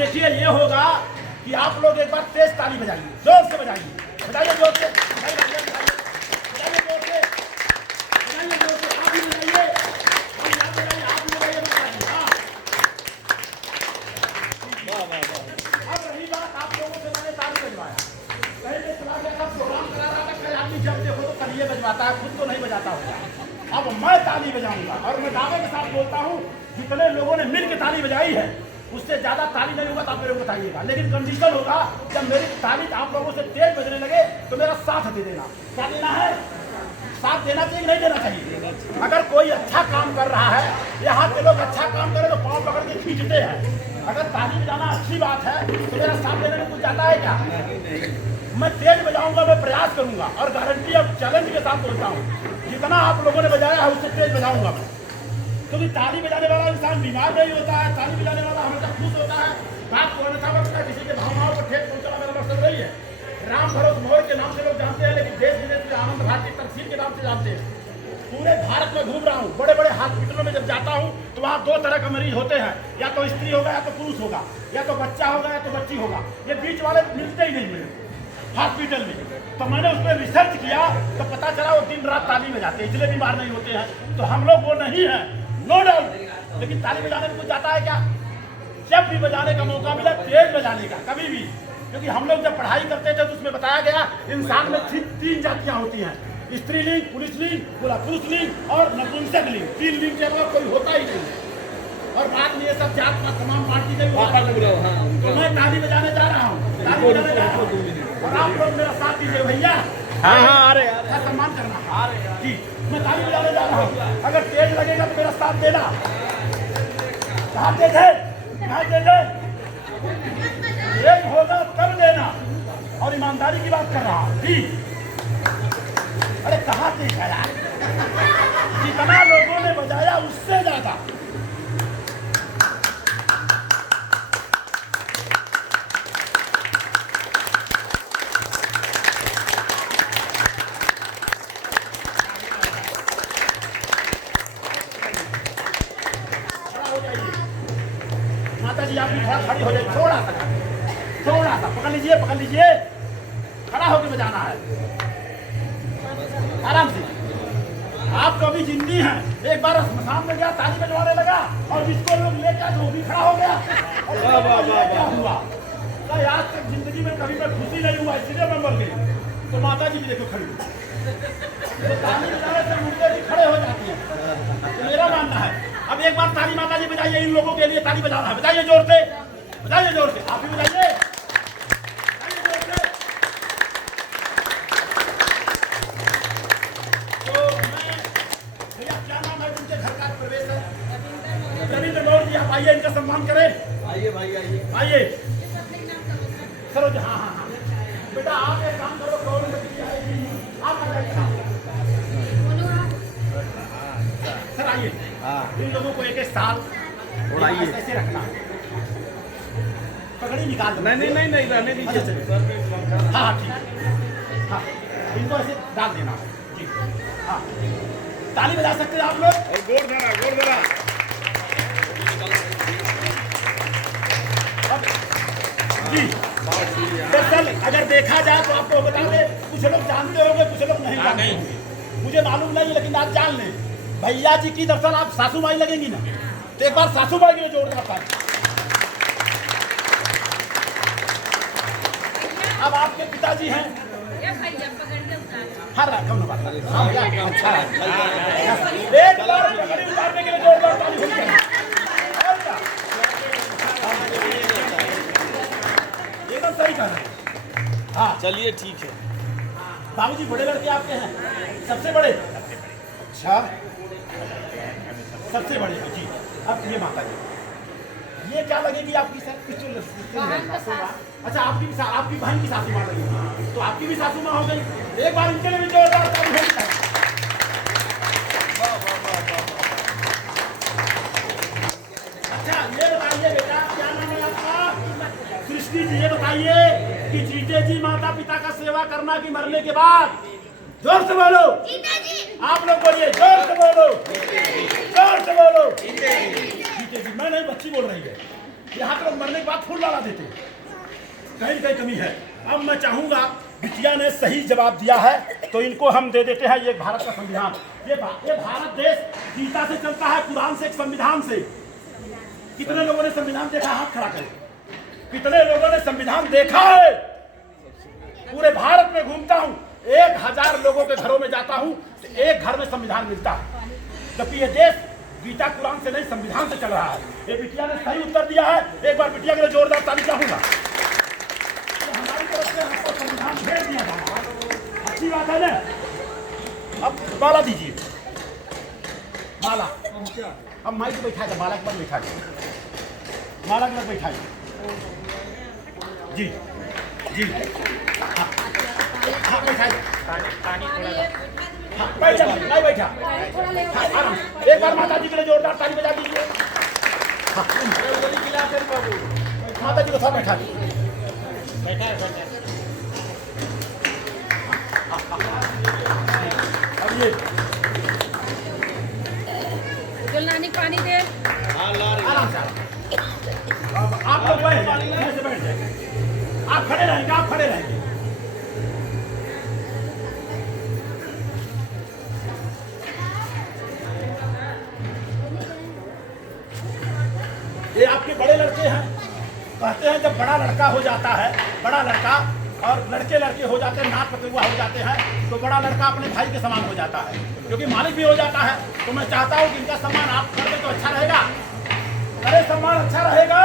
देखिए ये होगा कि आप लोग एक बार तेज ताली बजाइए, जोर से बजाइए, बजाइए जोर से, बजाइए जोर से, बजाइए जोर से, आप भी बजाइए, आप भी बजाइए। अब रही बात आप लोगों से मैंने ताली बजवाया, पहले चला गया था प्रोग्राम करा रहा था, कल आदमी जब देखो तो कल ये बजवाता है, खुद तो नहीं बजाता होगा। अब मैं ताली बजाऊंगा और मैं दावे के साथ बोलता हूँ जितने लोगों ने मिल के ताली बजाई है उससे ज्यादा ताली नहीं होगा तो आप मेरे को बताइएगा, लेकिन कंडीशन होगा जब मेरी ताली आप लोगों से तेज बजने लगे तो मेरा साथ दे देना। क्या देना है? साथ देना चाहिए नहीं देना चाहिए। अगर कोई अच्छा काम कर रहा है, यहाँ के लोग अच्छा काम करे तो पाँव पकड़ के खींचते हैं। अगर ताली बजाना अच्छी बात है तो मेरा साथ देने में कुछ जाता है क्या? मैं तेज बजाऊंगा, मैं प्रयास करूंगा और गारंटी अब चैलेंज के साथ बोलता हूँ जितना आप लोगों ने बजाया है उससे तेज बजाऊंगा मैं, क्योंकि ताली बजाने वाला इंसान बीमार नहीं होता है, ताली बजाने वाला हमेशा खुश होता है। बात को अन्यथा लगता है किसी के भावनाओं पर ठेस पहुंचाना मेरा मकसद नहीं है। राम भरोस मौर्य के नाम से लोग जानते हैं, लेकिन देश विदेश में आनंद भारती तहसील के नाम से जानते हैं। पूरे भारत में घूम रहा हूँ, बड़े बड़े हॉस्पिटलों में जब जाता हूँ तो वहाँ दो तरह का मरीज होते हैं, या तो स्त्री होगा या तो पुरुष होगा, या तो बच्चा होगा या तो बच्ची होगा, ये बीच वाले मिलते ही नहीं मेरे हॉस्पिटल में। तो मैंने उस पर रिसर्च किया तो पता चला वो दिन रात ताली बजाते हैं, इसलिए बीमार नहीं होते हैं। तो हम लोग वो नहीं है, नो डाउट, लेकिन ताली बजाने में कुछ जाता है क्या? जब भी बजाने का मौका मिला तेज बजाने का, कभी भी, क्योंकि हम लोग जब पढ़ाई करते थे तो उसमें बताया गया इंसान में तीन जातियां होती हैं, स्त्रीलिंग, पुरुषलिंग और नपुंसकलिंग। तीन लिंग के अलावा कोई होता ही नहीं है। और बाद में ये सब जात पात तमाम पार्टी गई। तो मैं ताली बजाने जा रहा हूँ, ताली बजाने जा रहा हूँ और आप लोग मेरा साथ दीजिए भैया। आ रहे सम्मान करना जी। मैं ताली बजाने जा रहा हूँ, अगर तेज लगेगा तो मेरा साथ देना। कहाँ तेज है? कहाँ तेज है? तेज होगा तब देना, और ईमानदारी की बात कर रहा हूँ जी। अरे कहाँ तेज है यार? जितना लोगों ने बजाया उससे ज्यादा। माता जी आप भी थोड़ा खड़ी हो जाए, थोड़ा सा पकड़ लीजिए, खड़ा होकर बजाना है आराम से। आप तो अभी जिंदी हैं, एक बार स्मशान में गया, ताली बजवाने लगा और जिसको लोग लेके आए वो भी खड़ा हो गया। क्या हुआ? आज तक जिंदगी में कभी मैं खुशी नहीं हुआ, इसलिए मैं मर गई। तो माता जी भी देखो खड़ी, तो ताली बजाने से मुर्दे भी खड़े हो जाती है, तो मेरा मानना है। अब एक बार ताली माता जी बजाइए, इन लोगों के लिए ताली बजाना है, बजाइए जोर से, बजाइए जोर से, आप भी बजाइए जोर से। तो मैं भैया क्या नाम है तुमके घर का प्रवेश है? रविंद्र गौर जी, आप आइए, इनका सम्मान करें। आइए भाई आइए। सरोज, हाँ बेटा आप एक काम करो, गौर आप सर आइए। इन लोगों को एक साल ऐसे रखना, पगड़ी निकाल दो। नहीं रहने दीजिए। हाँ ठीक है, हाँ इनको ऐसे डाल देना जी। हाँ ताली बजा सकते हैं आप लोग। गोर धरा जी। दरअसल अगर देखा जाए तो आपको बता दें, कुछ लोग जानते होंगे, कुछ लोग नहीं जानते होंगे, मुझे मालूम नहीं, लेकिन आप जान लें भैया जी की दरअसल आप सासू माई लगेंगी ना, तो एक बार सासू माई के लिए जोरदार ताली। अब आपके पिताजी हैं, हर कम बात, अच्छा एक बार पगड़ी उतारने के लिए जोरदार ताली होनी चाहिए। एकदम सही कह रहे हैं। हाँ चलिए ठीक है। बाबूजी बड़े लड़के आपके हैं? सबसे बड़े? अच्छा सबसे बड़े हैं जी। अब ये माता जी, ये क्या लगेगी आपकी सर? अच्छा आपकी बहन की सासू माँ लगेगी, तो आपकी भी सासू माँ हो गई। एक बार इनके लिए भी जोरदार ताली होनी चाहिए। अच्छा ये बताइए बेटा, क्या नाम है आपका? सृष्टि जी, ये बताइए कि जीते जी माता पिता का सेवा करना कि मरने के बाद? जोर से बोलो। आप लोग बोलिए, जोर से बोलो, जोर से बोलो। जीते जी। मैं नहीं, बच्ची बोल रही है। यहाँ के लोग मरने के बाद फूल डाला देते, कहीं न कहीं कमी है। अब मैं चाहूंगा, बिटिया ने सही जवाब दिया है तो इनको हम दे देते हैं ये भारत का संविधान। ये भारत देश गीता से चलता है, कुरान से, एक संविधान से। कितने लोगों ने संविधान देखा? हाथ खड़ा करें। कितने लोगों ने संविधान देखा है? पूरे भारत में घूमता हूँ, 1000 लोगों के घरों में जाता हूँ, एक घर में संविधान मिलता है। जबकि ये देश गीता कुरान से नहीं, संविधान से चल रहा है। ये बिटिया ने सही उत्तर दिया है। एक बार बिटिया के लिए जोरदार ताली चाहूंगा। तो हमारी तरफ से आपको संविधान भेज दिया था, अच्छी बात है ना। अब माला दीजिए, माला। अब माइक पे बैठा, माला के पास बैठा, माला के पास बैठा जी जी। हाँ बैठा, बैठा नहीं बैठा, आराम। एक बार माता जी के लिए जोरदार ताली बजा दीजिए। माता जी को सब बैठा अब ये नानी पानी दे। आराम से। अब आप लोग बैठ जाएंगे, आप खड़े रहेंगे, आप खड़े रहेंगे। ये आपके बड़े लड़के हैं। कहते हैं जब बड़ा लड़का हो जाता है, बड़ा लड़का और लड़के लड़के हो जाते हैं, नाक पतुआ हो जाते हैं, तो बड़ा लड़का अपने भाई के समान हो जाता है, क्योंकि मालिक भी हो जाता है। तो मैं चाहता हूँ कि इनका सम्मान आप कर दें तो अच्छा रहेगा। अरे सम्मान अच्छा रहेगा।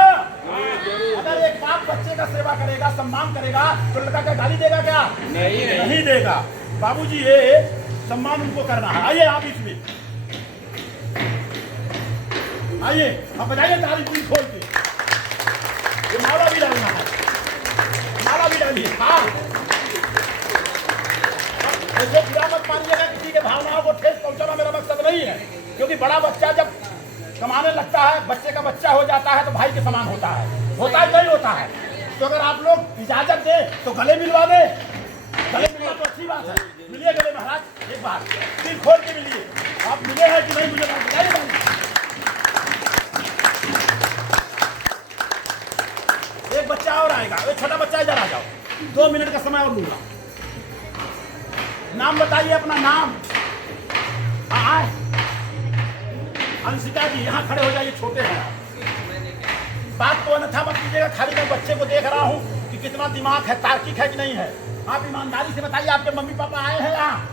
अगर एक बाप बच्चे का सेवा करेगा, सम्मान करेगा, तो लड़का क्या गाली देगा? क्या नहीं देगा। बाबूजी ये सम्मान उनको करना है। आइए आप इसमें आइए, अब बजाइए ताली पूरी खोल के। ये माला भी डालना है, माला भी डालिए। हाँ, ऐसे बुरा मत मानिएगा, किसी के भावनाओं को ठेस पहुंचाना मेरा मकसद नहीं है। क्योंकि बड़ा बच्चा जब कमाने लगता है, बच्चे का बच्चा हो जाता है, तो भाई के समान होता है नहीं होता है। तो अगर आप लोग इजाजत दें तो गले मिलवा दे। गले मिलवा तो अच्छी बात है। मिलिए गले महाराज, एक बार दिल खोल के मिलिए। आप मिले हैं कि नहीं मुझे बताइए। एक बच्चा और आएगा, एक छोटा बच्चा, इधर आ जाओ। 2 मिनट का समय और लूंगा। नाम बताइए अपना नाम। आए अंशिका जी, यहाँ खड़े हो जाइए, छोटे हैं। बात को अन्यथा मत कीजिएगा, खाली मैं बच्चे को देख रहा हूँ कि कितना दिमाग है, तार्किक है कि नहीं है। आप ईमानदारी से बताइए, आपके मम्मी पापा आए हैं यहाँ?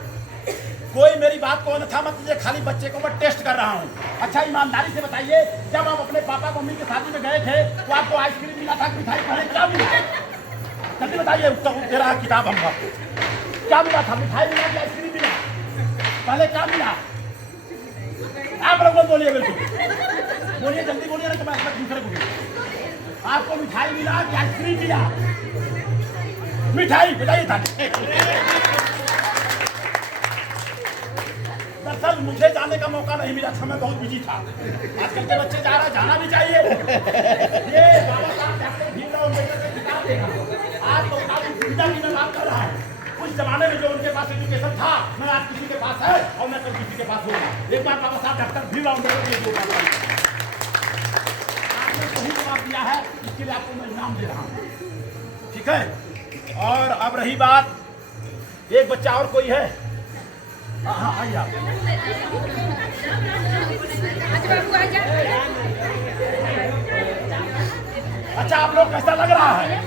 कोई मेरी बात को अन्यथा मत कीजिए, खाली बच्चे को मैं टेस्ट कर रहा हूँ। अच्छा ईमानदारी से बताइए, जब आप अपने पापा मम्मी के शादी में गए थे तो आपको आइसक्रीम मिला था, मिठाई पहले क्या मिला? जल्दी बताइए, दे रहा किताब हम आपको। क्या मिला था? मिठाई मिला कि आइसक्रीम मिला? पहले क्या मिला? आप लोग बोलिए, बिल्कुल बोलिए, जल्दी बोलिए, ना तो मैं दूसरे को। आपको मिठाई मिला कि आइसक्रीम मिला? मिठाई बताइए था। दरअसल मुझे जाने का मौका नहीं मिला था, मैं बहुत बिजी था। आजकल के बच्चे जा रहा, जाना भी चाहिए। ये बाबा साहब डॉक्टर भीमराव अम्बेडकर का किताब देखा। आज तो सुविधा की मैं बात कर रहा है। उस जमाने में जो उनके पास एजुकेशन था, मैं आज किसी के पास है और मैं कल किसी के पास होगा। एक बार बाबा साहब डॉक्टर भीमराव अम्बेडकर ने जो बात आपने सही जवाब दिया है, इसके लिए आपको मैं इनाम दे रहा हूँ, ठीक है। और अब रही बात, एक बच्चा और कोई है? हाँ आइए आप। अच्छा, आप लोग कैसा लग रहा है?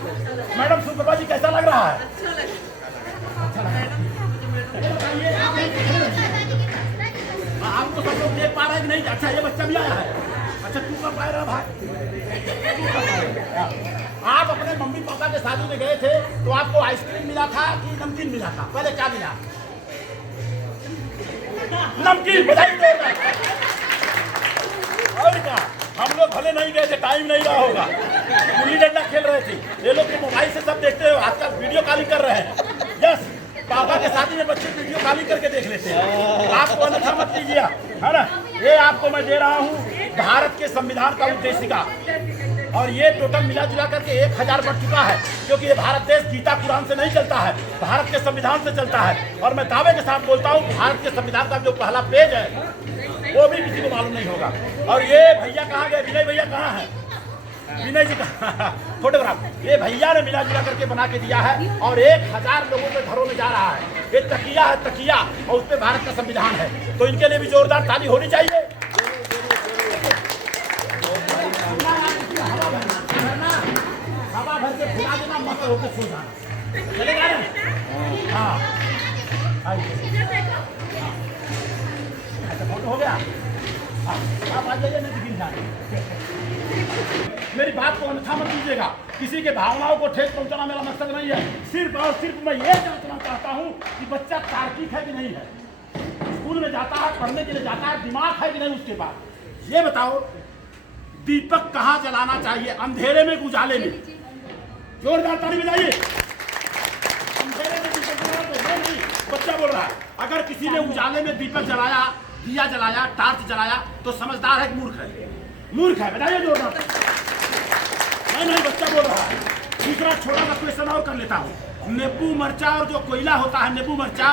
मैडम सुप्रभा जी, कैसा लग रहा है? आपको सब लोग देख पा रहे हैं कि नहीं? अच्छा, ये बच्चा भी आया है। अच्छा, तू कब आया रहा भाई? आप अपने मम्मी पापा के शादी में गए थे तो आपको आइसक्रीम मिला था कि नमकीन मिला था? पहले क्या मिला? नमकीन। बताइए। और क्या, हम लोग भले नहीं गए थे, टाइम नहीं रहा होगा, गुल्ली डंडा खेल रहे थे। ये लोग तो मोबाइल से सब देखते हो, आजकल वीडियो कॉलिंग कर रहे हैं। यस, पापा के शादी में बच्चे वीडियो कॉलिंग करके देख लेते हैं। आपको अन्यथा मत कीजिए, है ना। ये आपको मैं दे रहा हूँ भारत के संविधान का उद्देशिका, और ये टोटल मिला जुला करके 1000 बढ़ चुका है, क्योंकि ये भारत देश गीता कुरान से नहीं चलता है, भारत के संविधान से चलता है। और मैं दावे के साथ बोलता हूँ, भारत के संविधान का जो पहला पेज है वो भी किसी को मालूम नहीं होगा। और ये भैया कहाँ गए? विनय भैया कहाँ हैं? विनय जी का फोटोग्राफ ये भैया ने मिला जुला करके बना के दिया है और 1000 लोगों के घरों में जा रहा है। ये तकिया है, तकिया, और उस पर भारत का संविधान है। तो इनके लिए भी जोरदार ताली होनी चाहिए। हवा भर के फुला देना, मत होकर सो जाना, चलेगा ना? हाँ, अच्छा फोटो हो गया। आप आ जाइए, नहीं गिर जाए। मेरी बात को अन्यथा मत कीजिएगा। किसी के भावनाओं को ठेस पहुंचाना मेरा मकसद नहीं है। सिर्फ और सिर्फ मैं ये जांचना चाहता हूँ कि बच्चा तार्किक है कि नहीं है, स्कूल में जाता है, पढ़ने के लिए जाता है, दिमाग है कि नहीं उसके पास। ये बताओ, दीपक कहाँ जलाना चाहिए, अंधेरे में कि उजाले में? जोरदार ताली बजाइए। अंधेरे में दीपक जलाना तो है नहीं, बच्चा बोल रहा है। अगर किसी ने उजाले में दीपक जलाया, दिया जलाया, टार्च जलाया, तो समझदार है कि मूर्ख है? मूर्ख है, बताइए जोरदार। नहीं, बच्चा बोल रहा है। दूसरा छोटा सा क्वेश्चन और कर लेता हूँ। नींबू मिर्चा और जो कोयला होता है, नींबू मिर्चा,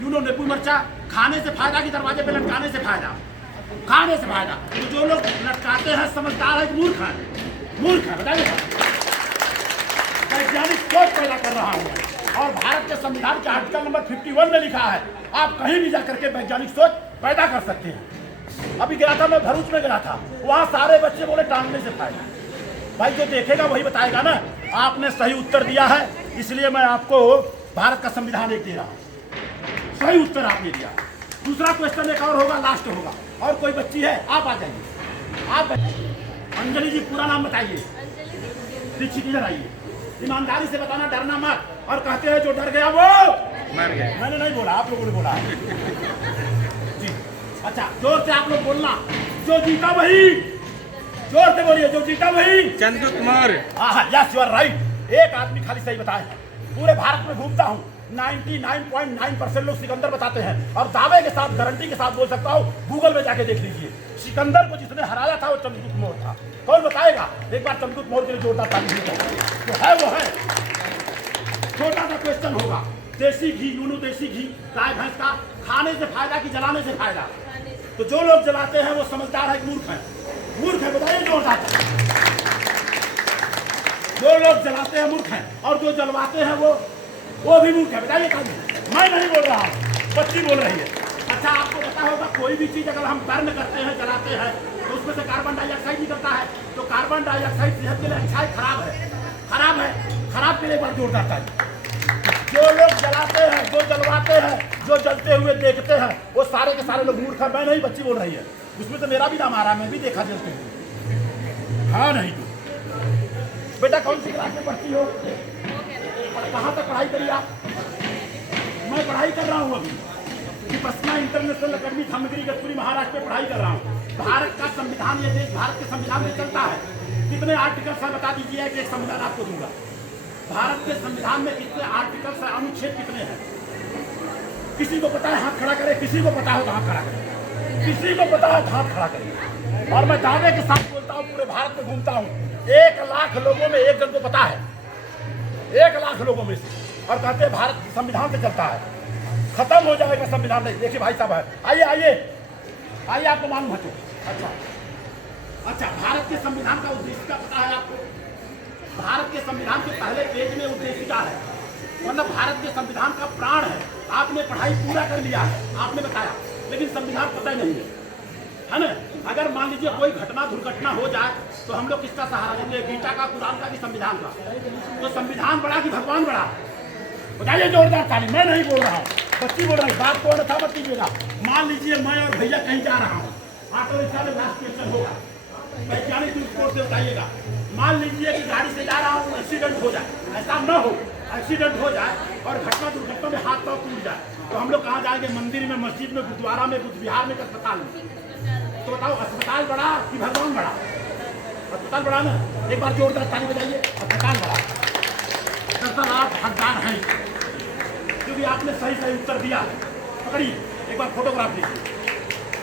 नींबू मिर्चा खाने से फायदा कि दरवाजे पे लटकाने से फायदा? खाने से फायदा। तो जो लोग लटकाते हैं समझदार है कि मूर्ख है? मूर्ख है, बताइए। वैज्ञानिक सोच पैदा कर रहा हूँ और भारत के संविधान के आर्टिकल नंबर 51 में लिखा है, आप कहीं भी जाकर के वैज्ञानिक सोच पैदा कर सकते हैं। अभी गया था मैं, भरूच में गया था, वहाँ सारे बच्चे बोले टांगने से फायदा। भाई जो देखेगा वही बताएगा ना। आपने सही उत्तर दिया है, इसलिए मैं आपको भारत का संविधान एक दे रहा हूँ। सही उत्तर आपने दिया। दूसरा क्वेश्चन एक और होगा, लास्ट होगा। और कोई बच्ची है? आप आ जाइए। आप अंजलि जी, पूरा नाम बताइए। दीक्षित, इधर आइए। ईमानदारी से बताना, डरना मत। और कहते हैं जो डर गया वो मर गया। मैंने नहीं बोला, आप लोगों ने बोला जी। अच्छा, जोर से आप लोग बोलना। जो जीता वही, जोर से बोलिए, जो जीता वही चंद्र कुमार। हाँ, यस यू आर राइट। एक आदमी खाली सही बताया है। पूरे भारत में घूमता हूँ, 99.9% लोग सिकंदर बताते हैं और दावे के साथ, गारंटी के साथ बोल सकता हूँ, गूगल में जाके देख लीजिए। सिकंदर को जिसने हराया था वो चंद्रगुप्त मौर्य था। कौन बताएगा? एक बार चंद्रगुप्त मौर्य के लिए जोरदार ताली दीजिए। तो है वो है। छोटा सा क्वेश्चन होगा, देसी घी, नूनू देसी घी, गाय भैंस का, खाने से फायदा कि जलाने से फायदा? तो जो लोग जलाते हैं वो समझदार है कि मूर्ख है? मूर्ख है, बताइए जोरदार। जो लोग जलाते हैं मूर्ख हैं और जो जलवाते हैं वो भी मूर्ख है, बताइए। मैं नहीं बोल रहा हूँ, बच्ची बोल रही है। अच्छा, आपको पता होगा कोई भी चीज अगर हम बर्न करते हैं, जलाते हैं, तो उसमें से कार्बन डाइऑक्साइड निकलता है। तो कार्बन डाइऑक्साइड सेहत के लिए अच्छा है, खराब है? खराब है। खराब के लिए एक बार जोरदार ताली। जो लोग जलाते हैं, जो जलवाते हैं, जो जलते हुए देखते हैं, वो सारे के सारे लोग मूर्ख हैं। मैं नहीं, बच्ची बोल रही है। उसमें तो मेरा भी नाम आ रहा है, मैं भी देखा जलते हुए। हाँ नहीं तो बेटा, कौन सी क्लास में पढ़ती हो? कहाँ तक पढ़ाई करी आप? मैं पढ़ाई कर रहा हूँ अभी विपश्यना इंटरनेशनल अकेडमी धामनगरी गतपुरी महाराष्ट्र में पढ़ाई कर रहा हूँ। भारत का संविधान, ये देश भारत के संविधान में चलता है। कितने आर्टिकल्स हैं बता दीजिए, कि एक संविधान आपको दूंगा। भारत के संविधान में कितने आर्टिकल्स हैं, अनुच्छेद कितने हैं? किसी को पता है? हाथ खड़ा करे। किसी को पता हो तो हाथ खड़ा करे। किसी को पता है तो हाथ खड़ा करे। और मैं दावे के साथ बोलता हूँ, पूरे भारत में घूमता हूँ, 1 लाख लोगों में 1 जन को पता है। 1 लाख लोगों में से। और कहते हैं भारत संविधान से चलता है। खत्म हो जाएगा संविधान नहीं। देखिए भाई साहब है, आइए आइए आइए, आपको मालूम है तो? अच्छा, भारत के संविधान का उद्देशिका पता है आपको? भारत के संविधान के पहले पेज में उद्देशिका है, मतलब भारत के संविधान का प्राण है। आपने पढ़ाई पूरा कर लिया है, आपने बताया, लेकिन संविधान पता नहीं है ना? अगर मान लीजिए कोई घटना दुर्घटना हो जाए तो हम लोग किसका सहारा लेंगे? गीता का, कुरान का कि संविधान का? तो संविधान बड़ा कि भगवान बड़ा? बताइए जोरदार ताली। मैं नहीं बोल रहा हूँ, बच्ची बोल रही। बात को अन्यथा मत कीजिएगा। मान लीजिए मैं और भैया कहीं जा रहा हूँ, ऑटो रिक्शा में लास्ट क्वेश्चन होगा, वैज्ञानिक दृष्टिकोण से बताइएगा। मान लीजिए कि गाड़ी से जा रहा हूँ, एक्सीडेंट हो जाए, ऐसा न हो, एक्सीडेंट हो जाए और घटना दुर्घटना में हाथ पाँव टूट जाए, तो हम लोग कहाँ जाएंगे? मंदिर में, मस्जिद में, गुरुद्वारा में, बुद्ध विहार में, अस्पताल में? तो बताओ, अस्पताल बड़ा कि भगवान बड़ा? अस्पताल बड़ा ना? एक बार जोरदार ताली बजाइए। अस्पताल बड़ा। दरअसल आप हकदार हैं, क्योंकि आपने सही उत्तर दिया। पकड़िए, एक बार फोटोग्राफ लीजिए।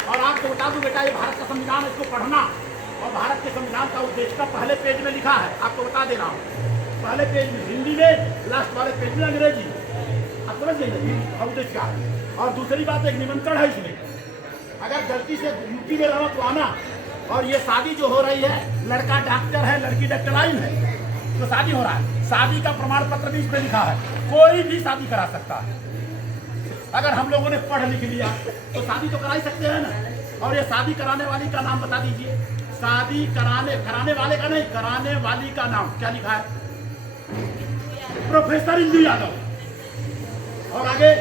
और आपको बता दूं बेटा, ये भारत का संविधान है, इसको पढ़ना। और भारत के संविधान का उद्देश्य का पहले पेज में लिखा है, आपको बता दे रहा हूँ। पहले पेज में हिंदी में, लास्ट वाले पेज में अंग्रेजी। आप समझ गए उद्देश्य क्या है। और दूसरी बात, एक निमंत्रण है इसमें, अगर गलती से यूपी में रहो तो आना, और ये शादी जो हो रही है, लड़का डॉक्टर है, लड़की डॉक्टराइन है, तो शादी हो रहा है। शादी का प्रमाण पत्र भी इस पे लिखा है, कोई भी शादी करा सकता है। अगर हम लोगों ने पढ़ लिख लिया तो शादी तो करा ही सकते हैं ना। और ये शादी कराने वाली का नाम बता दीजिए। शादी कराने वाले का नहीं, कराने वाली का नाम क्या लिखा है? प्रोफेसर इंदु यादव। और आगे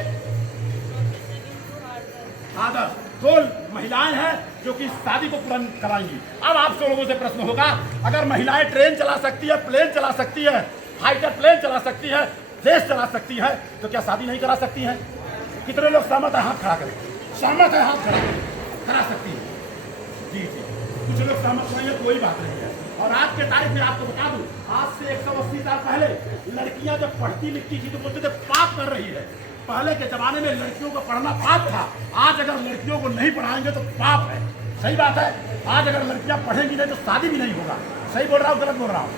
आदर्श। 2 महिलाएं हैं जो कि शादी को पूर्ण कराएंगी। अब आप सब लोगों से प्रश्न होगा, अगर महिलाएं ट्रेन चला सकती है, प्लेन चला सकती है, फाइटर प्लेन चला सकती है, देश चला सकती है, तो क्या शादी नहीं करा सकती है? कितने लोग सहमत है? हाथ खड़ा करें। सहमत है? हाथ खड़ा करें। करा सकती है। जी जी, कुछ लोग सहमत नहीं है, कोई बात नहीं है। और आज के तारीख में आपको बता दूं, आज से 180 साल पहले लड़कियां जब पढ़ती लिखती थी तो बोलते थे पाप कर रही है। पहले के जमाने में लड़कियों को पढ़ना पाप था। आज अगर लड़कियों को नहीं पढ़ाएंगे तो पाप है। सही बात है। आज अगर लड़कियां पढ़ेंगी नहीं तो शादी भी नहीं होगा। सही बोल रहा हूँ, गलत बोल रहा हूँ?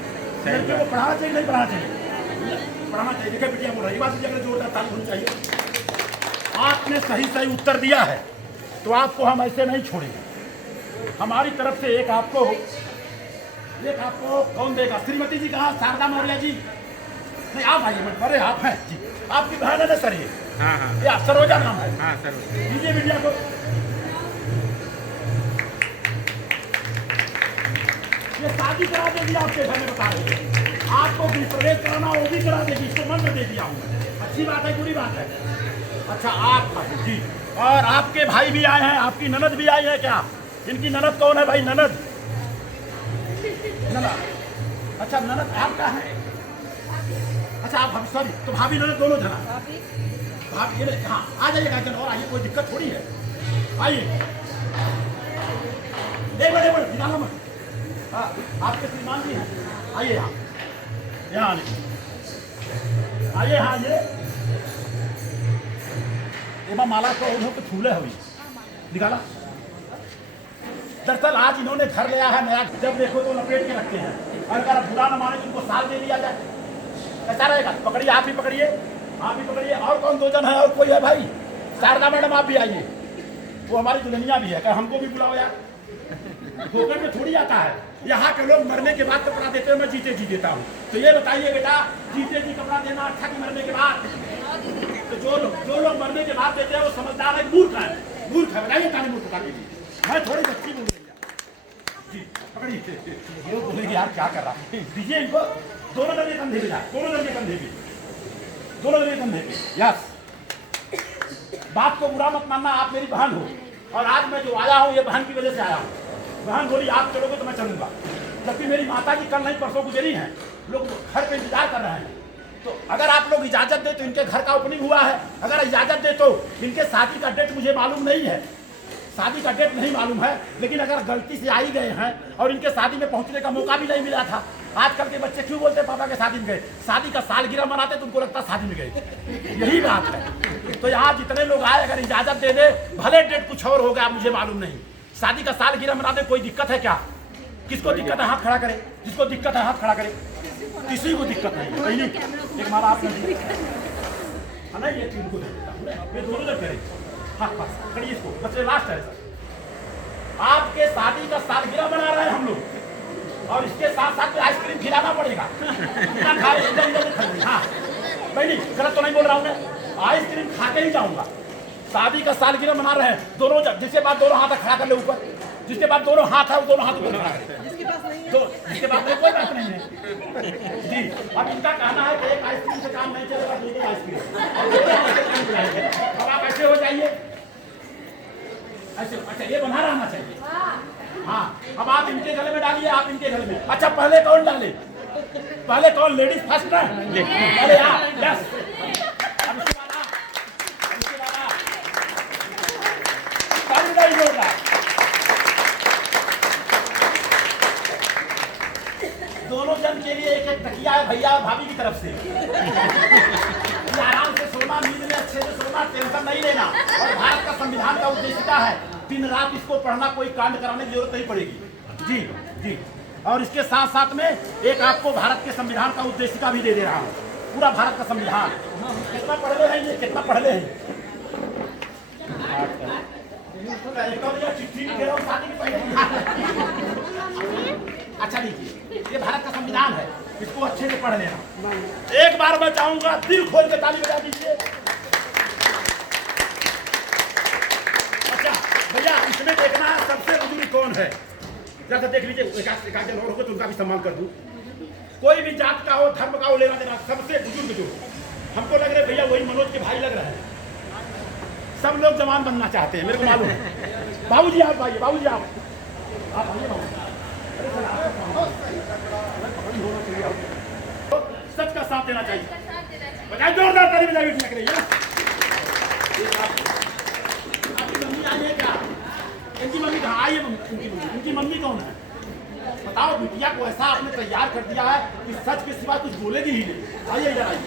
लड़कियों को पढ़ाना चाहिए, नहीं पढ़ाना चाहिए? पढ़ाना चाहिए। देखिए बिटिया बोल रही बात, अगर जोरदार ताली होनी चाहिए। आपने सही उत्तर दिया है तो आपको हम ऐसे नहीं छोड़ेंगे। हमारी तरफ से एक आपको कौन देगा? श्रीमती जी कहाँ? शारदा मौर्य जी? नहीं, आप आइए मत। अरे आप हैं जी, आपकी बहन है ना सर? ये हाँ ये सरोजा नाम है। हाँ सर, दीजिए मीडिया को। ये शादी करा देगी आपके घर में, बता रहे हैं। आपको भी प्रवेश कराना वो भी करा देगी। इसको मंत्र दे दिया हूँ मैं। अच्छी बात है, बुरी बात है? अच्छा, आप जी। और आपके भाई भी आए हैं, आपकी ननद भी आई है क्या? इनकी ननद कौन है भाई? ननद? अच्छा, ननद आपका है? अच्छा, आप भाभी, सॉरी, तो भाभी ननद दोनों जना? भाभी ये हाँ, आ जाइएगा जन, और आइए, कोई दिक्कत थोड़ी है। आइए, एक मिनट निकालो मत। हाँ, आपके श्रीमान जी हैं, आइए यहाँ आइए। हाँ, ये माला को उन्होंने तो फूले हुई निकाला। दरअसल आज इन्होंने घर लिया है नया, जब देखो तो लपेट के रखते हैं। और अगर बुरा न माने तो उनको साल दे दिया जाए, कैसा रहेगा? पकड़िए, आप भी पकड़िए, आप भी पकड़िए। और कौन 2 जन है? और कोई है भाई? शारदा मैडम आप भी आइए, वो हमारी दुल्हनिया भी है। क्या हमको भी बुलाओ यार? ठोकर में थोड़ी आता है। यहाँ के लोग मरने के बाद कपड़ा देते हैं, मैं जीते जी देता हूँ। तो ये बताइए बेटा, जीते जी कपड़ा देना अच्छा कि मरने के बाद? तो जो लोग मरने के बाद देते हैं वो समझदार है, मूर्ख है? मूर्ख है, बताइए काली मूर्ख बता दीजिए। मैं थोड़ी बच्ची बोल रही जी, पकड़िए। ये बोलेंगे यार क्या कर रहा है? दीजिए इनको। दोनों दल के कंधे भी, दोनों दल के कंधे भी, दोनों दल के कंधे भी। यस, बात को बुरा मत मानना, आप मेरी बहन हो। और आज मैं जो आया हूँ ये बहन की वजह से आया हूँ। बहन बोली आप चलोगे तो मैं चलूंगा, जबकि मेरी माता जी कल नहीं परसों गुजरी हैं। लोग घर पे इंतजार कर रहे हैं। तो अगर आप लोग इजाजत दे तो इनके घर का ओपनिंग हुआ है। अगर इजाजत दे तो इनके शादी का डेट मुझे मालूम नहीं है, शादी का डेट नहीं मालूम है। लेकिन अगर गलती से आ ही गए हैं और इनके शादी में पहुंचने का मौका भी नहीं मिला था। आजकल के बच्चे क्यों बोलते हैं पापा के शादी में गए? शादी का सालगिरह मनाते तो उनको लगता शादी में गए। यही बात है। तो यहाँ जितने लोग आए, अगर इजाजत दे दे, भले डेट कुछ और होगा मुझे मालूम नहीं, शादी का सालगिरह मनाते कोई दिक्कत है क्या? किसको दिक्कत है? हाथ खड़ा करे। जिसको दिक्कत है हाथ खड़ा करे। किसी को दिक्कत नहीं। पहली एक माला आपने दी नहीं, ये तीन को दे देता हूँ, ये दोनों जब करें। हाँ बस खड़िए इसको, बच्चे लास्ट है सर। आपके शादी का सालगिरह मना रहे हैं हम लोग, और इसके साथ साथ में आइसक्रीम खिलाना पड़ेगा। हाँ भाई, नहीं गलत तो नहीं बोल रहा हूँ मैं, आइसक्रीम खा के ही जाऊंगा। शादी का सालगिरह मना रहे हैं दोनों, जिसके बाद दोनों हाथ खड़ा कर ले ऊपर, जिसके बाद दोनों हाथ है वो दोनों हाथ ऊपर खड़ा करें। जिसके बाद कोई बात नहीं है जी। अब इनका कहना है कि एक आइसक्रीम से काम नहीं चलेगा, दूसरी आइसक्रीम। अब आप ऐसे हो जाइए, ऐसे। अच्छा, ये बना रहना चाहिए। हाँ, अब आप इनके गले में डालिए, आप इनके गले में। अच्छा, पहले कौन डाले? पहले कौन? लेडीज फर्स्ट है पहले आप। यस, अब इसके बाद आप, इसके बाद आप। नहीं बोल रहा। दोनों जन के लिए एक एक तकिया है भैया और भाभी की तरफ से। आराम से सोना, नींद में अच्छे से सोना, टेंशन नहीं लेना। और भारत का संविधान का उद्देश्य है दिन रात इसको पढ़ना, कोई कांड कराने की जरूरत नहीं पड़ेगी जी जी। और इसके साथ साथ में एक आपको भारत के संविधान का उद्देश्य का भी दे रहा हूँ, पूरा भारत का संविधान। कितना पढ़ ले हैं ये? कितना पढ़ ले हैं? एक और ये चिट्ठी लिख रहा हूँ शादी के पहले। अच्छा लीजिए, ये भारत का संविधान है, इसको अच्छे से पढ़ लेना। एक बार मैं चाहूंगा दिल खोल के ताली बजा दीजिए। अच्छा भैया, इसमें देखना है सबसे बुजुर्ग कौन है, जैसे देख लीजिए। एक जन और होगा तो उनका भी सम्मान कर दूं। कोई भी जात का हो, धर्म का हो, लेना देना, सबसे बुजुर्ग जो हमको लग रहे भैया वही मनोज के भाई लग रहे हैं। सब लोग जवान बनना चाहते हैं, मेरे को मालूम है। बाबूजी आप आइए, बाबूजी आप आइए तो सच का साथ देना चाहिए। बजाय जोरदार ताली बजाइए उठने के लिए। आपकी मम्मी आई है क्या? इनकी मम्मी कहाँ आई है? इनकी मम्मी कौन है? बताओ, बिटिया को ऐसा आपने तैयार कर दिया है कि सच के सिवा कुछ बोलेगी ही नहीं। आइए इधर आइए,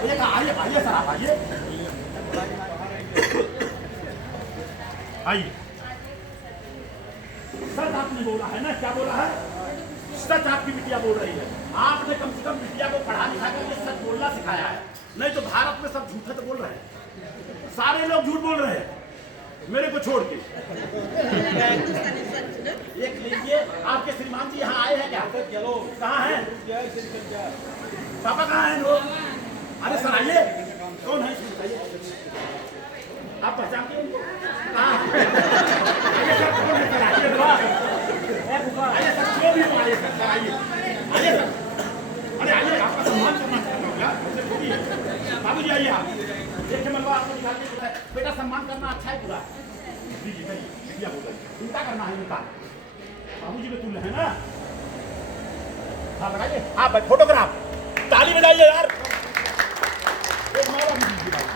आइए आइए सर, आप आइए आइए। सच आपने बोला है ना, क्या बोला है? सच आपकी बिटिया बोल रही है। आपने कम से कम बिटिया को पढ़ा लिखा करके सच बोलना सिखाया है, नहीं तो भारत में सब झूठे तो बोल रहे हैं, सारे लोग झूठ बोल रहे हैं मेरे को छोड़ के। एक लीजिए, आपके श्रीमान जी यहाँ आए हैं क्या? चलो, कहाँ हैं पापा? कहाँ हैं लोग? अरे सर आइए, कौन है? आप पहचानते हैं? कहाँ? आइए सर, कौन है सर? आइए आइए सर, जो भी हो आइए सर, आइए आइए सर। अरे आइए, आपका सम्मान करना चाहता हूँ यार, बाबू जी आइए। आप देखिए मलबा आपको दिखा के बेटा, सम्मान करना अच्छा है पूरा। जी जी सही, चिंता करना है इनका। बाबू जी में तुम है ना? हाँ लगाइए, आप फोटोग्राफ, ताली बजाइए यार। एक मारा भी दीजिए भाई,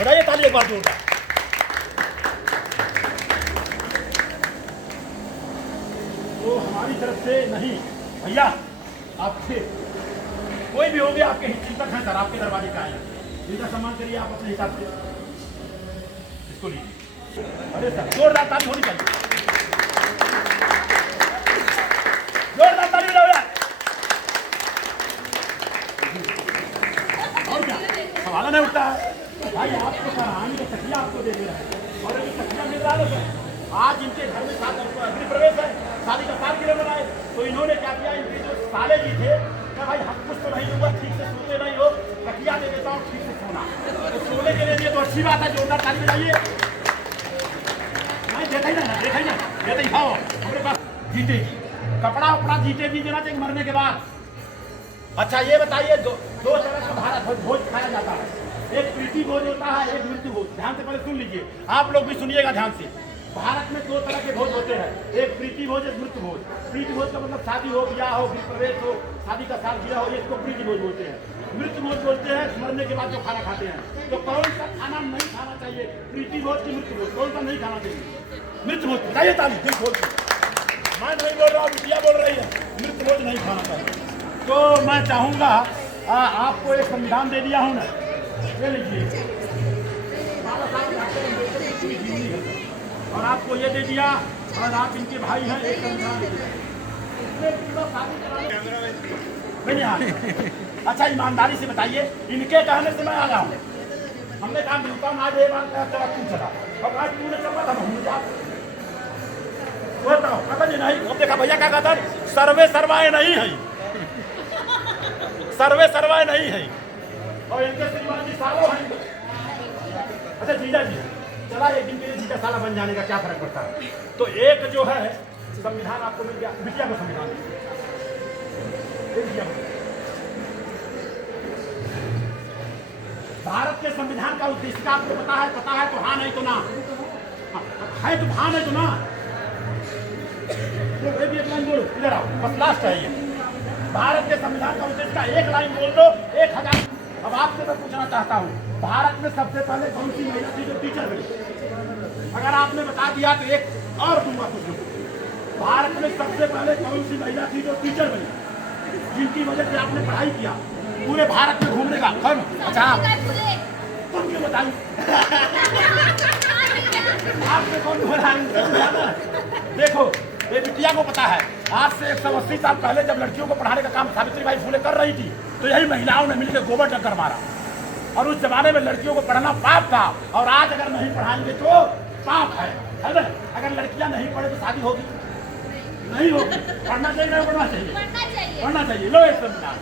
बजाइए ताली एक बार जोरदार। तो हमारी तरफ से नहीं भैया, आपसे कोई भी होंगे, आपके चिंतक हैं सर, आपके दरवाजे का आए, इनका सम्मान करिए आप अपने हिसाब से। इसको लीजिए। अरे सर जोरदार ताली होनी चाहिए, जोरदार ताली बजाओ यार। और क्या सवाल नहीं उठता है भाई? आपको सराहनीय का तकिया आपको दे रहा है, और ये तकिया मिल रहा है सर। आज इनके घर में गृह प्रवेश है, शादी का सालगिरह बनाए, तो इन्होंने क्या किया, इनके जो साले जी थे, भाई हम कुछ तो नहीं हुआ, ठीक से सोते नहीं हो, तकिया दे देता हूँ, ठीक से सोना। तो सोने के लिए तो अच्छी बात है, जोरदार ताली बजाइए। नहीं देते ही ना, देते ही ना, देते ही खाओ। हमारे पास जीते जी कपड़ा उपड़ा जीते भी देना चाहिए मरने के बाद। अच्छा ये बताइए, दो तरह का भारत भोज खाया जाता है, एक प्रीति भोज होता है, एक मृत्यु भोज। ध्यान से पहले सुन लीजिए, आप लोग भी सुनिएगा ध्यान से। भारत में दो तरह के भोज होते हैं, एक प्रीति भोज, एक मृत्यु भोज। प्रीति भोज का मतलब शादी हो, ब्याह हो, गृह प्रवेश हो, शादी का सालगिरह हो, इसको प्रीति भोज बोलते हैं। मृत्यु भोज बोलते हैं मरने के बाद जो खाना खाते हैं। तो कौन सा खाना नहीं खाना चाहिए, प्रीति भोज की मृत्यु भोज, कौन सा नहीं खाना चाहिए? मृत्यु भोज। बताइए ताली दिल खोल के। मैं नहीं बोल रहा हूँ, बिटिया बोल रही है, मृत्यु भोज नहीं खाना चाहिए। तो मैं चाहूँगा आपको एक संविधान दे दिया हूँ ना, ले लीजिए, और आपको ये दे दिया, और आप इनके भाई हैं, एक संविधान। अच्छा ईमानदारी से बताइए, इनके कहने से मैं आया हूँ। हमने कहा मिलता ना दे चला तू चला, अब आज तूने चला था हम जा बताओ पता नहीं। अब देखा भैया क्या कहता है, सर्वे सर्वाए नहीं है, सर्वे सर्वाए नहीं है, और इनके श्रीमान जी सालों हैं। अच्छा जीजा जी, चला एक दिन के लिए जीजा साला बन जाने का क्या फर्क पड़ता है? तो एक जो है संविधान आपको मिल गया, बिटिया को संविधान। भारत के संविधान का उद्देश्य का आपको पता है? पता है तो हाँ, नहीं तो ना। है तो हाँ, नहीं तो ना। तो एक लाइन बोलो, इधर आओ, बस लास्ट है ये। भारत के संविधान का उद्देश्य का एक लाइन बोल दो, 1000। अब आपसे मैं पूछना चाहता हूँ, भारत में सबसे पहले कौन सी महिला थी जो टीचर बनी? अगर आपने बता दिया तो एक और दूंगा कुछ। भारत में सबसे पहले कौन सी महिला थी जो टीचर बनी, जिनकी वजह से आपने पढ़ाई किया पूरे भारत में घूमने का? अच्छा तुम क्यों बताइए? आपने कौन बोला? देखो ये बिटिया को पता है, आज से 180 साल पहले जब लड़कियों को पढ़ाने का काम सावित्री बाई फुले कर रही थी, तो यही महिलाओं ने मिलकर गोबर टक्कर मारा। और उस जमाने में लड़कियों को पढ़ना पाप था, और आज अगर नहीं पढ़ाएंगे तो पाप है ना? अगर लड़कियां नहीं पढ़े तो शादी होगी नहीं होगी? पढ़ना चाहिए नहीं पढ़ना चाहिए? पढ़ना चाहिए। लो एक संविधान,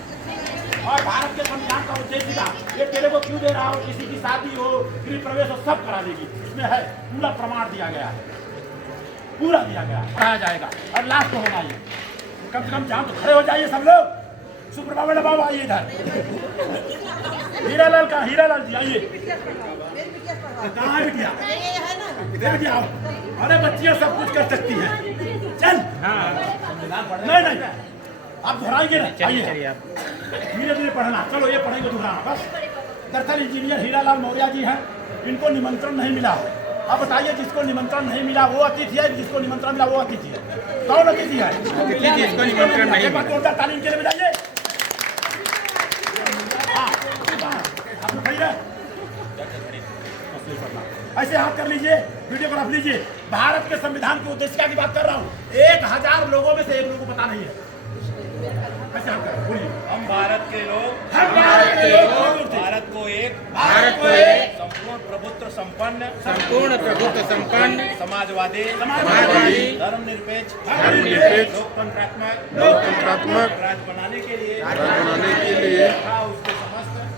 और भारत के संविधान का उद्देश्य था ये तेरे को क्यों दे रहा हो, किसी की शादी हो, गृह प्रवेश हो, सब करा देगी। इसमें है पूरा प्रमाण दिया गया है, पूरा दिया गया, पढ़ाया जाएगा। और लास्ट तो होना ये, कम से कम जहाँ तो खड़े हो जाइए सब लोग। सुप्रभा मैडम बाबू आइए इधर। हीरालाल का, हीरालाल जी आइए। कहाँ है बिटिया? बिटिया आओ। अरे बच्चियाँ सब कुछ कर सकती हैं। चल नहीं नहीं आप दोहराएंगे ना? आइए धीरे धीरे पढ़ना। चलो ये पढ़ेंगे दोहराना बस। दरअसल इंजीनियर हीरालाल मौर्य जी हैं, इनको निमंत्रण नहीं मिला। अब बताइए जिसको निमंत्रण नहीं मिला वो अतिथि है, जिसको निमंत्रण मिला वो अतिथि है। कौन अतिथि है? जिसको निमंत्रण नहीं मिला। जोरदार तालीम के लिए बजाइए। आप लोग खड़ी रहे, ऐसे हाथ कर लीजिए, वीडियोग्राफ लीजिए। भारत के संविधान की उद्देशिका की बात कर रहा हूँ। 1000 लोगों में से एक लोगों को पता नहीं है। ऐसे हाथ कर बोलिए। हम भारत के लोग, हम भारत के लोग, भारत को एक संपूर्ण प्रभुत्व संपन्न समाजवादी धर्मनिरपेक्ष लोकतंत्रात्मक राज्य बनाने के लिए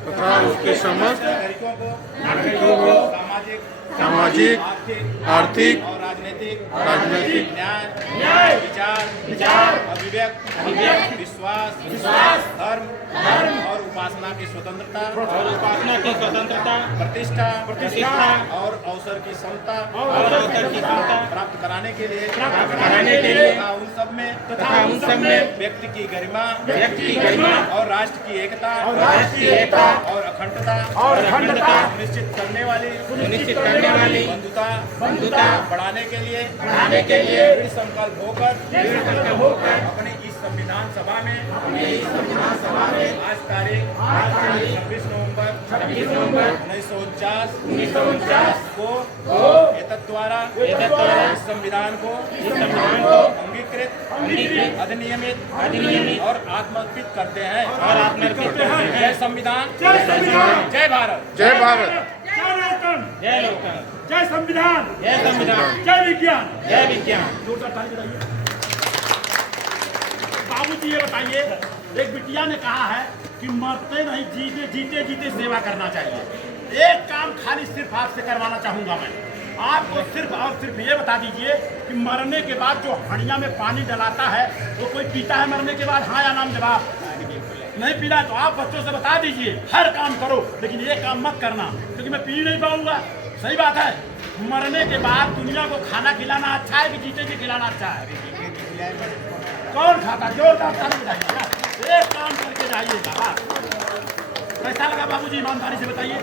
तथा उसके समस्त नागरिकों को सामाजिक, आर्थिक और राजनीतिक न्याय, विचार, अभिव्यक्ति, विश्वास, धर्म और उपासना की स्वतंत्रता प्रतिष्ठा और अवसर की समता प्राप्त कराने के लिए तथा उन सब में व्यक्ति की गरिमा और राष्ट्र की एकता और अखंडता सुनिश्चित करने वाली बंधुता बढ़ाने के लिए दृढ़ संकल्प होकर अपनी इस संविधान सभा में आज तारीख 26 नवंबर 1949 को एतत् द्वारा इस संविधान को अंगीकृत अधिनियमित और आत्मर्पित करते हैं। जय संविधान, जय भारत, जय भारत, जय लोकतंत्र, जय संविधान, जय विज्ञान। जोरदार ताली बजाइए। बाबूजी ये बताइए, एक बिटिया ने कहा है कि मरते नहीं जीते जीते सेवा करना चाहिए। एक काम खाली सिर्फ आपसे करवाना चाहूंगा मैं, आपको सिर्फ और सिर्फ ये बता दीजिए कि मरने के बाद जो हंडिया में पानी डलाता है वो कोई पीता है मरने के बाद? हाँ या नाम जवाब? नहीं पीना तो आप बच्चों से बता दीजिए हर काम करो, लेकिन ये काम मत करना क्योंकि मैं पी नहीं पाऊंगा। सही बात है। मरने के बाद दुनिया को खाना खिलाना अच्छा है कि जीते जी खिलाना अच्छा है? कौन खाता? जोरदार ताली बजाइए। एक काम करके जाइएगा। कैसा लगा बाबूजी, ईमानदारी से बताइए।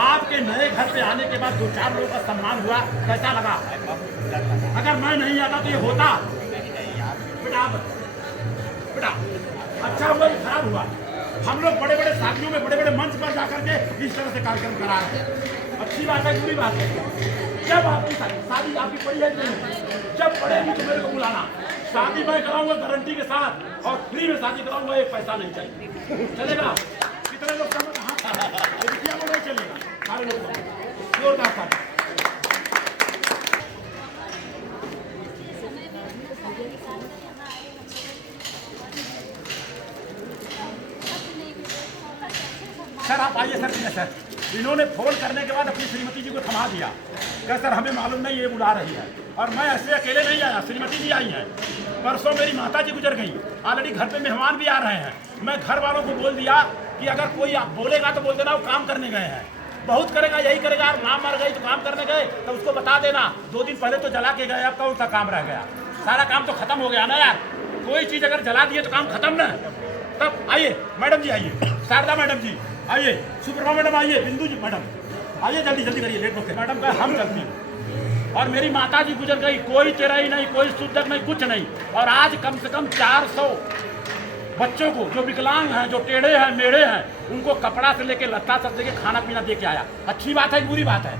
आपके नए घर पे आने के बाद 2-4 लोगों का सम्मान हुआ, कैसा लगा? अगर मैं नहीं आता तो ये होता? बेटा अच्छा हुआ कि खराब हुआ? हम लोग बड़े बड़े शादियों में बड़े बड़े मंच पर जाकर के इस तरह से कार्यक्रम करा रहे हैं। अच्छी बात है, बुरी बात है? जब आपकी शादी आपकी पड़ी है नहीं, जब पड़ेगी तो मेरे को बुलाना। शादी मैं कराऊंगा गारंटी के साथ, और फ्री में शादी कराऊंगा, एक पैसा नहीं चाहिए। चलेगा? कितने लोग समझ? हाँ वो नहीं चलेगा। सारे लोग जोरदार था। सर आप आइए सर। सर इन्होंने फोन करने के बाद अपनी श्रीमती जी को थमा दिया। क्या सर हमें मालूम नहीं ये बुला रही है, और मैं ऐसे अकेले नहीं आया, श्रीमती जी आई हैं। परसों मेरी माता जी गुजर गई, ऑलरेडी घर पे मेहमान भी आ रहे हैं। मैं घर वालों को बोल दिया कि अगर कोई आप बोलेगा तो बोल देना वो काम करने गए हैं, बहुत करेगा यही करेगा, और ना मर गई तो काम करने गए तो उसको बता देना 2 दिन पहले तो जला के गए, अब कौन सा काम रह गया? सारा काम तो खत्म हो गया ना यार। कोई चीज़ अगर जला दिए तो काम खत्म ना। तब आइए मैडम जी, आइए शारदा मैडम जी, आइए सुप्रभा मैडम, आइए बिंदु जी मैडम, आइए जल्दी जल्दी करिए, लेट मत। मैडम का हम चलती हूँ, और मेरी माता जी गुजर गई, कोई तेरा ही नहीं, कोई शुद्धक नहीं, कुछ नहीं। और आज कम से कम 400 बच्चों को जो विकलांग हैं, जो टेढ़े हैं, मेढ़े हैं, उनको कपड़ा से लेके लत्ता तक लेके खाना पीना दे के आया। अच्छी बात है, बुरी बात है?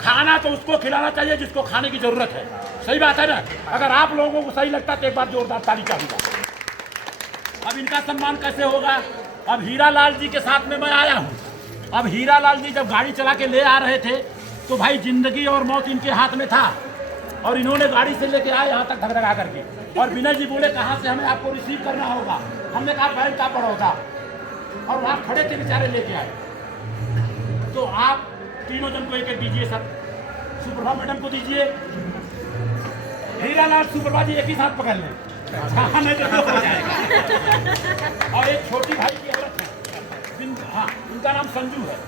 खाना तो उसको खिलाना चाहिए जिसको खाने की जरूरत है। सही बात है ना? अगर आप लोगों को सही लगता तो एक बार जोरदार ताली चाहिए। अब इनका सम्मान कैसे होगा? अब हीरालाल जी के साथ में मैं आया हूँ, अब हीरालाल जी जब गाड़ी चला के ले आ रहे थे तो भाई जिंदगी और मौत इनके हाथ में था, और इन्होंने गाड़ी से लेके आए यहाँ तक धगधगा करके। और विनय जी बोले कहाँ से हमें आपको रिसीव करना होगा, हमने कहा बैंक का बड़ौदा, और वहाँ खड़े थे बेचारे लेके आए। तो आप तीनों जन को एक एक दीजिए सर, सुप्रभा मैडम को दीजिए, हीरालाल सुप्रभा जी एक ही साथ पकड़ लें, नहीं तो दो हो जाएगा। और एक छोटी भाई की औरत है, हाँ उनका नाम संजू है,